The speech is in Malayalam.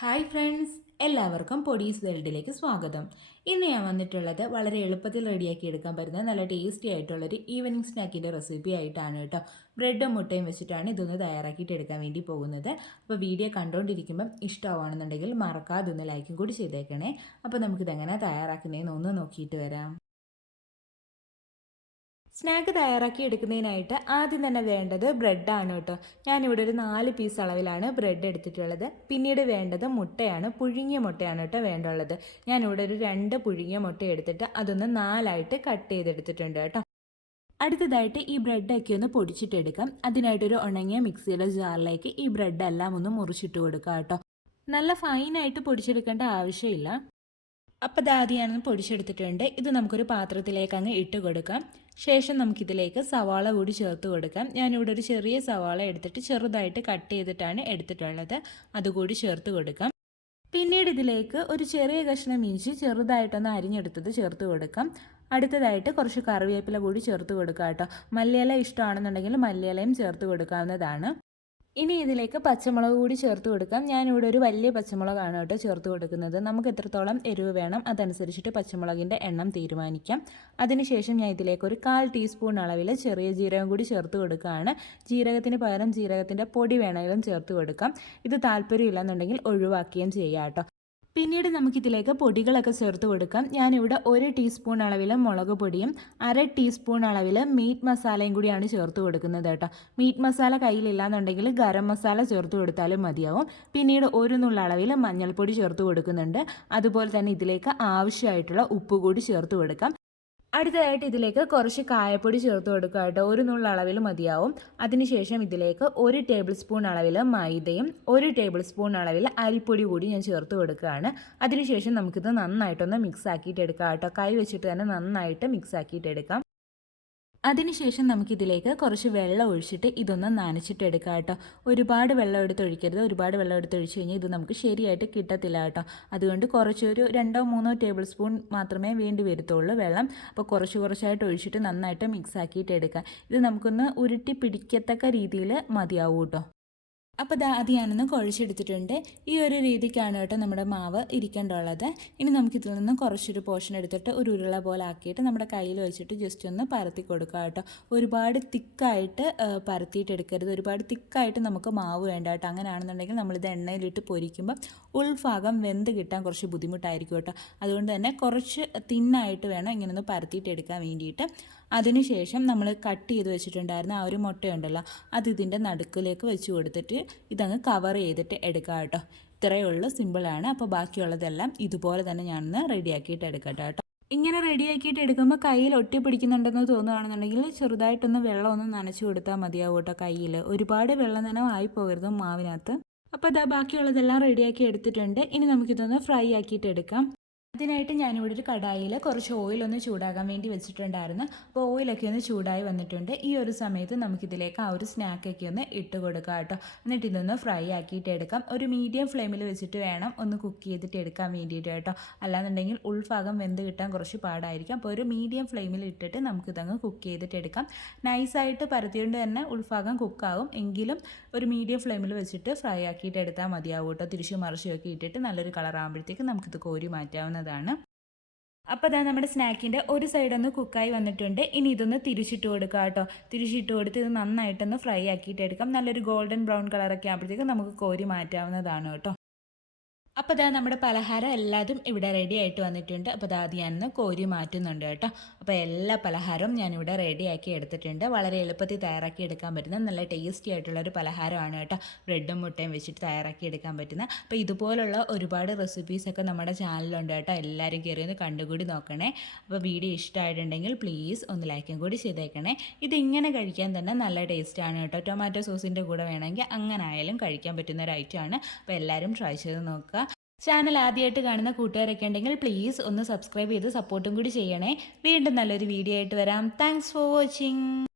ഹായ് ഫ്രണ്ട്സ്, എല്ലാവർക്കും പൊടീസ് വേൾഡിലേക്ക് സ്വാഗതം. ഇന്ന് ഞാൻ വന്നിട്ടുള്ളത് വളരെ എളുപ്പത്തിൽ റെഡിയാക്കി എടുക്കാൻ പറ്റുന്ന നല്ല ടേസ്റ്റി ആയിട്ടുള്ളൊരു ഈവനിങ് സ്നാക്കിൻ്റെ റെസിപ്പി ആയിട്ടാണ് കേട്ടോ. ബ്രെഡും മുട്ടയും വെച്ചിട്ടാണ് ഇതൊന്ന് തയ്യാറാക്കിയിട്ട് എടുക്കാൻ വേണ്ടി പോകുന്നത്. അപ്പോൾ വീഡിയോ കണ്ടുകൊണ്ടിരിക്കുമ്പം ഇഷ്ടമാണെന്നുണ്ടെങ്കിൽ മറക്കാതെ ഒന്ന് ലൈക്കും കൂടി ചെയ്തേക്കണേ. അപ്പോൾ നമുക്കിതെങ്ങനെ തയ്യാറാക്കുന്നതെന്ന് ഒന്ന് നോക്കിയിട്ട് വരാം. സ്നാക്ക് തയ്യാറാക്കി എടുക്കുന്നതിനായിട്ട് ആദ്യം തന്നെ വേണ്ടത് ബ്രെഡാണ് കേട്ടോ. ഞാനിവിടെ ഒരു 4 പീസ് അളവിലാണ് ബ്രെഡ് എടുത്തിട്ടുള്ളത്. പിന്നീട് വേണ്ടത് മുട്ടയാണ്, പുഴുങ്ങിയ മുട്ടയാണ് കേട്ടോ വേണ്ടുള്ളത്. ഞാനിവിടെ ഒരു 2 പുഴുങ്ങിയ മുട്ട എടുത്തിട്ട് അതൊന്ന് 4ആയിട്ട് കട്ട് ചെയ്തെടുത്തിട്ടുണ്ട് കേട്ടോ. അടുത്തതായിട്ട് ഈ ബ്രെഡൊക്കെ ഒന്ന് പൊടിച്ചിട്ടെടുക്കാം. അതിനായിട്ടൊരു ഉണങ്ങിയ മിക്സിയുടെ ജാറിലേക്ക് ഈ ബ്രെഡെല്ലാം ഒന്ന് മുറിച്ചിട്ട് കൊടുക്കാം കേട്ടോ. നല്ല ഫൈനായിട്ട് പൊടിച്ചെടുക്കേണ്ട ആവശ്യമില്ല. അപ്പോൾ ആദ്യം ഞാനൊന്ന് പൊടിച്ചെടുത്തിട്ടുണ്ട്. ഇത് നമുക്കൊരു പാത്രത്തിലേക്ക് അങ്ങ് ഇട്ട് കൊടുക്കാം. ശേഷം നമുക്കിതിലേക്ക് സവാള കൂടി ചേർത്ത് കൊടുക്കാം. ഞാനിവിടെ ഒരു ചെറിയ സവാള എടുത്തിട്ട് ചെറുതായിട്ട് കട്ട് ചെയ്തിട്ടാണ് എടുത്തിട്ടുള്ളത്. അതുകൂടി ചേർത്ത് കൊടുക്കാം. പിന്നീട് ഇതിലേക്ക് ഒരു ചെറിയ കഷ്ണം ഇഞ്ചി ചെറുതായിട്ടൊന്ന് അരിഞ്ഞെടുത്തത് ചേർത്ത് കൊടുക്കാം. അടുത്തതായിട്ട് കുറച്ച് കറിവേപ്പില കൂടി ചേർത്ത് കൊടുക്കാം കേട്ടോ. മല്ലിയില ഇഷ്ടമാണെന്നുണ്ടെങ്കിൽ മല്ലിയിലയും ചേർത്ത് കൊടുക്കാവുന്നതാണ്. ഇനി ഇതിലേക്ക് പച്ചമുളക് കൂടി ചേർത്ത് കൊടുക്കാം. ഞാനിവിടെ ഒരു വലിയ പച്ചമുളകാണ് കേട്ടോ ചേർത്ത് കൊടുക്കുന്നത്. നമുക്ക് എത്രത്തോളം എരിവ് വേണം അതനുസരിച്ചിട്ട് പച്ചമുളകിൻ്റെ എണ്ണം തീരുമാനിക്കാം. അതിനുശേഷം ഞാൻ ഇതിലേക്ക് ഒരു 1/4 ടീസ്പൂൺ അളവിൽ ചെറിയ ജീരകം കൂടി ചേർത്ത് കൊടുക്കുകയാണ്. ജീരകത്തിന് പകരം ജീരകത്തിൻ്റെ പൊടി വേണമെങ്കിലും ചേർത്ത് കൊടുക്കാം. ഇത് താല്പര്യമില്ലെന്നുണ്ടെങ്കിൽ ഒഴിവാക്കുകയും ചെയ്യാം കേട്ടോ. പിന്നീട് നമുക്കിതിലേക്ക് പൊടികളൊക്കെ ചേർത്ത് കൊടുക്കാം. ഞാനിവിടെ 1 ടീസ്പൂൺ അളവിൽ മുളക് പൊടിയും 1/2 ടീസ്പൂൺ അളവിൽ മീറ്റ് മസാലയും കൂടിയാണ് ചേർത്ത് കൊടുക്കുന്നത് കേട്ടോ. മീറ്റ് മസാല കയ്യിലില്ലാന്നുണ്ടെങ്കിൽ ഗരം മസാല ചേർത്ത് കൊടുത്താലും മതിയാവും. പിന്നീട് 1 നുള്ള അളവിൽ മഞ്ഞൾപ്പൊടി ചേർത്ത് കൊടുക്കുന്നുണ്ട്. അതുപോലെ തന്നെ ഇതിലേക്ക് ആവശ്യമായിട്ടുള്ള ഉപ്പ് കൂടി ചേർത്ത് കൊടുക്കാം. അടുത്തതായിട്ട് ഇതിലേക്ക് കുറച്ച് കായപ്പൊടി ചേർത്ത് കൊടുക്കുക കേട്ടോ. 1 നുള്ള അളവിൽ മതിയാവും. അതിനുശേഷം ഇതിലേക്ക് 1 ടേബിൾ സ്പൂൺ അളവിൽ മൈദയും 1 ടേബിൾ സ്പൂൺ അളവിൽ അരിപ്പൊടി കൂടി ഞാൻ ചേർത്ത് കൊടുക്കുകയാണ്. അതിനുശേഷം നമുക്കിത് നന്നായിട്ടൊന്ന് മിക്സ് ആക്കിയിട്ട് എടുക്കാം കേട്ടോ. കൈ വെച്ചിട്ട് തന്നെ നന്നായിട്ട് മിക്സ് ആക്കിയിട്ട് എടുക്കാം. അതിനുശേഷം നമുക്കിതിലേക്ക് കുറച്ച് വെള്ളം ഒഴിച്ചിട്ട് ഇതൊന്ന് നനച്ചിട്ടെടുക്കാം കേട്ടോ. ഒരുപാട് വെള്ളം എടുത്ത് ഒഴിക്കരുത്. ഒരുപാട് വെള്ളം എടുത്ത് ഒഴിച്ച് കഴിഞ്ഞാൽ ഇത് നമുക്ക് ശരിയായിട്ട് കിട്ടത്തില്ല കേട്ടോ. അതുകൊണ്ട് കുറച്ചൊരു 2-3 ടേബിൾ സ്പൂൺ മാത്രമേ വേണ്ടി വരത്തുള്ളൂ വെള്ളം. അപ്പോൾ കുറച്ചായിട്ട് ഒഴിച്ചിട്ട് നന്നായിട്ട് മിക്സ് ആക്കിയിട്ട് എടുക്കാം. ഇത് നമുക്കൊന്ന് ഉരുട്ടി പിടിക്കത്തക്ക രീതിയിൽ മതിയാവും കേട്ടോ. അപ്പോൾ അത് ഞാനൊന്ന് കുഴച്ചെടുത്തിട്ടുണ്ട്. ഈ ഒരു രീതിക്കാണ് കേട്ടോ നമ്മുടെ മാവ് ഇരിക്കേണ്ടുള്ളത്. ഇനി നമുക്കിതിൽ നിന്ന് കുറച്ചൊരു പോർഷൻ എടുത്തിട്ട് ഒരു ഉരുള പോലെ ആക്കിയിട്ട് നമ്മുടെ കയ്യിൽ വെച്ചിട്ട് ജസ്റ്റ് ഒന്ന് പരത്തി കൊടുക്കുക കേട്ടോ. ഒരുപാട് തിക്കായിട്ട് പരത്തിയിട്ടെടുക്കരുത്. ഒരുപാട് തിക്കായിട്ട് നമുക്ക് മാവ് വേണ്ട കേട്ടോ. അങ്ങനെയാണെന്നുണ്ടെങ്കിൽ നമ്മളിത് എണ്ണയിലിട്ട് പൊരിക്കുമ്പോൾ ഉൾഭാഗം വെന്ത് കിട്ടാൻ കുറച്ച് ബുദ്ധിമുട്ടായിരിക്കും കേട്ടോ. അതുകൊണ്ട് തന്നെ കുറച്ച് തിന്നായിട്ട് വേണം ഇങ്ങനെ ഒന്ന് പരത്തിയിട്ടെടുക്കാൻ വേണ്ടിയിട്ട്. അതിനുശേഷം നമ്മൾ കട്ട് ചെയ്ത് വെച്ചിട്ടുണ്ടായിരുന്ന ആ ഒരു മുട്ടയുണ്ടല്ലോ, അത് ഇതിൻ്റെ നടുക്കിലേക്ക് വെച്ച് കൊടുത്തിട്ട് ഇതങ്ങ് കവർ ചെയ്തിട്ട് എടുക്കാം കേട്ടോ. ഇത്രയേ ഉള്ളൂ, സിമ്പിളാണ്. അപ്പോൾ ബാക്കിയുള്ളതെല്ലാം ഇതുപോലെ തന്നെ ഞാനൊന്ന് റെഡിയാക്കിയിട്ട് എടുക്കട്ടെ കേട്ടോ. ഇങ്ങനെ റെഡിയാക്കിയിട്ട് എടുക്കുമ്പോൾ കയ്യിൽ ഒട്ടി പിടിക്കുന്നുണ്ടെന്ന് തോന്നുകയാണെന്നുണ്ടെങ്കിൽ ചെറുതായിട്ടൊന്ന് വെള്ളം ഒന്ന് നനച്ച് കൊടുത്താൽ മതിയാവും കേട്ടോ. കയ്യിൽ ഒരുപാട് വെള്ളം നനവായി പോകരുത് മാവിനകത്ത്. അപ്പോൾ ബാക്കിയുള്ളതെല്ലാം റെഡിയാക്കി എടുത്തിട്ടുണ്ട്. ഇനി നമുക്കിതൊന്ന് ഫ്രൈ ആക്കിയിട്ട് എടുക്കാം. അതിനായിട്ട് ഞാനിവിടെ ഒരു കടായിൽ കുറച്ച് ഓയിലൊന്ന് ചൂടാകാൻ വേണ്ടി വെച്ചിട്ടുണ്ടായിരുന്നു. അപ്പോൾ ഓയിലൊക്കെ ഒന്ന് ചൂടായി വന്നിട്ടുണ്ട്. ഈ ഒരു സമയത്ത് നമുക്കിതിലേക്ക് ആ ഒരു സ്നാക്കൊക്കെ ഒന്ന് ഇട്ട് കൊടുക്കാം കേട്ടോ. എന്നിട്ട് ഇതൊന്ന് ഫ്രൈ ആക്കിയിട്ട് എടുക്കാം. ഒരു മീഡിയം ഫ്ലെയിമിൽ വെച്ചിട്ട് വേണം ഒന്ന് കുക്ക് ചെയ്തിട്ട് എടുക്കാൻ വേണ്ടിയിട്ട് കേട്ടോ. അല്ലാന്നുണ്ടെങ്കിൽ ഉൾഭാഗം വെന്ത് കിട്ടാൻ കുറച്ച് പാടായിരിക്കും. അപ്പോൾ ഒരു മീഡിയം ഫ്ലെയിമിൽ ഇട്ടിട്ട് നമുക്കിതങ്ങ് കുക്ക് ചെയ്തിട്ട് എടുക്കാം. നൈസായിട്ട് പരത്തിയോണ്ട് തന്നെ ഉൾഭാഗം കുക്കാവും. എങ്കിലും ഒരു മീഡിയം ഫ്ലെയിമിൽ വെച്ചിട്ട് ഫ്രൈ ആക്കിയിട്ട് എടുത്താൽ മതിയാവും കേട്ടോ. തിരിച്ചു മറിച്ചുമൊക്കെ ഇട്ടിട്ട് നല്ലൊരു കളറാകുമ്പോഴത്തേക്ക് നമുക്കിത് കോരി മാറ്റാവുന്നതാണ്. അപ്പോൾ നമ്മുടെ സ്നാക്കിൻ്റെ ഒരു സൈഡ് ഒന്ന് കുക്കായി വന്നിട്ടുണ്ട്. ഇനി ഇതൊന്ന് തിരിച്ചിട്ട് കൊടുക്കുക കേട്ടോ. തിരിച്ചിട്ട് കൊടുത്ത് ഇത് നന്നായിട്ടൊന്ന് ഫ്രൈ ആക്കിയിട്ട് എടുക്കാം. നല്ലൊരു ഗോൾഡൻ ബ്രൗൺ കളറൊക്കെ ആകുമ്പോഴത്തേക്കും നമുക്ക് കോരി മാറ്റാവുന്നതാണ് കേട്ടോ. അപ്പോൾ നമ്മുടെ പലഹാരം എല്ലാതും ഇവിടെ റെഡി ആയിട്ട് വന്നിട്ടുണ്ട്. അപ്പോൾ അത് ഞാനൊന്ന് കോരി മാറ്റുന്നുണ്ട് കേട്ടോ. അപ്പോൾ എല്ലാ പലഹാരവും ഞാനിവിടെ റെഡിയാക്കി എടുത്തിട്ടുണ്ട്. വളരെ എളുപ്പത്തിൽ തയ്യാറാക്കി എടുക്കാൻ പറ്റുന്ന നല്ല ടേസ്റ്റി ആയിട്ടുള്ളൊരു പലഹാരമാണ് കേട്ടോ. ബ്രെഡും മുട്ടയും വെച്ചിട്ട് തയ്യാറാക്കി എടുക്കാൻ പറ്റുന്ന. അപ്പോൾ ഇതുപോലുള്ള ഒരുപാട് റെസിപ്പീസൊക്കെ നമ്മുടെ ചാനലിലുണ്ട് കേട്ടോ. എല്ലാവരും കയറി ഒന്ന് കണ്ടുകൂടി നോക്കണേ. അപ്പോൾ വീഡിയോ ഇഷ്ടമായിട്ടുണ്ടെങ്കിൽ പ്ലീസ് ഒന്ന് ലൈക്കും കൂടി ചെയ്തേക്കണേ. ഇതിങ്ങനെ കഴിക്കാൻ തന്നെ നല്ല ടേസ്റ്റാണ് കേട്ടോ. ടൊമാറ്റോ സോസിൻ്റെ കൂടെ വേണമെങ്കിൽ അങ്ങനെ ആയാലും കഴിക്കാൻ പറ്റുന്ന ഒരു ഐറ്റമാണ്. അപ്പോൾ എല്ലാവരും ട്രൈ ചെയ്ത് നോക്കുക. ചാനൽ ആദ്യമായിട്ട് കാണുന്ന കൂട്ടുകാരൊക്കെ ഉണ്ടെങ്കിൽ പ്ലീസ് ഒന്ന് സബ്സ്ക്രൈബ് ചെയ്ത് സപ്പോർട്ടും കൂടി ചെയ്യണേ. വീണ്ടും നല്ലൊരു വീഡിയോ ആയിട്ട് വരാം. Thanks for watching.